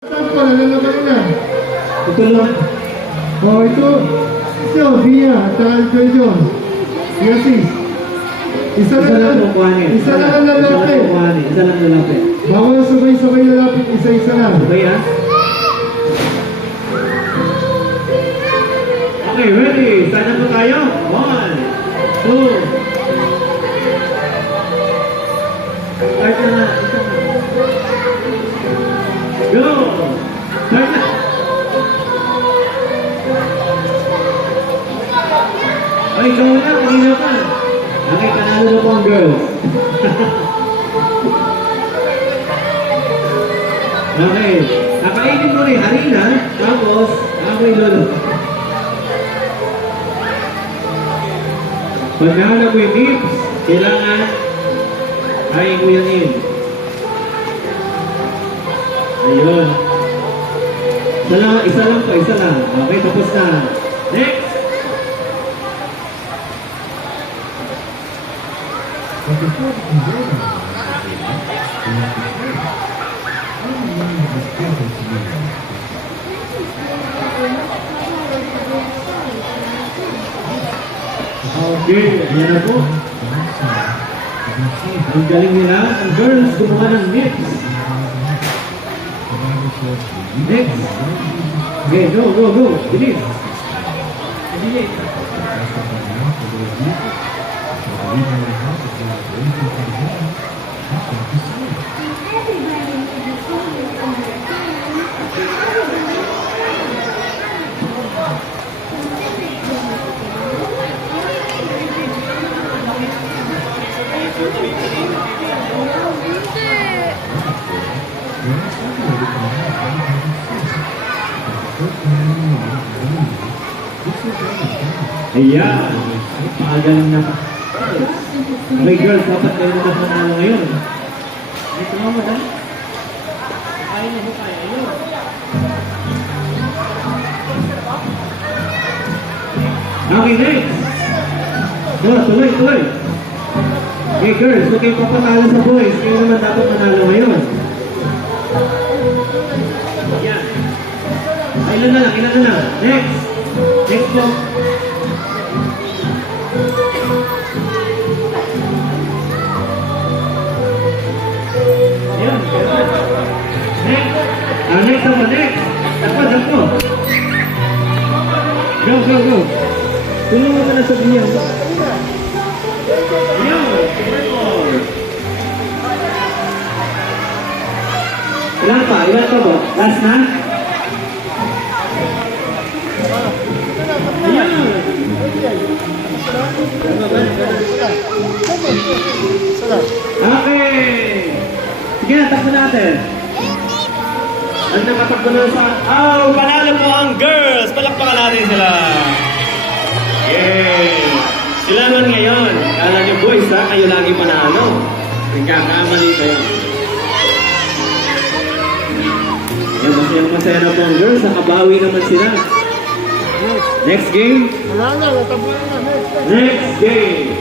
Saan pa? Nalalaman na. Ito lang. Oh, ito. Ito, Bia. At saka Jojon. Yasis. Isa Isa lang lang. po kuhanin. Isa lang ang lalaki. Isa lang lalaki. Bawal sabay-sabay lalaki. Isa-isa lang. Okay, ha? Okay, ready? Start na po tayo. 1, 2. Start na na. Go! Start na! Ay, ikaw na. Kanina pa. Okay, panalo na po ang girls. Okay. Nakainin mo rin harina. Tapos, ako lolo. Pag nahanap mo yung tips, kailangan kain mo yan in. Ayun. Isa lang po, isa lang. Okay, tapos na. Next! Okay, yan na po. Ang galing nila, ang girls gumawa ng mix. Next. Okay, go, go, go. Bilis. Bilis. Ayan. Pagaling na. Okay, girls, dapat kayo na manalo ngayon. Ito mo mo, dahil. Kaya na mo kaya. Ayun. Okay, next. Go, tuloy, tuloy. Okay, girls, huwag kayong papatalo sa boys. Kayo naman dapat manalo ngayon. Ayan. Ilan na lang, ilan na lang. Next. Next po. Ayan. Next. Next ako, next. Takpo, takpo. Go, go, go. Tulungan ka na sa biyan. Ayan. Ilan pa? Ilan pa ba? Last na? Ayan. Okay. Sige na, takbo natin. Ano nakatakbo na sa... Oh, panalo po ang girls! Palakpakan natin sila! Yay! Sila man ngayon. Kala niyo boys ha, kayo lagi panalo. Nagkakamali kayo. Yan, masaya na po ang girls. Nakabawi naman sila. Next game. Wala na. Natabla na. Next game.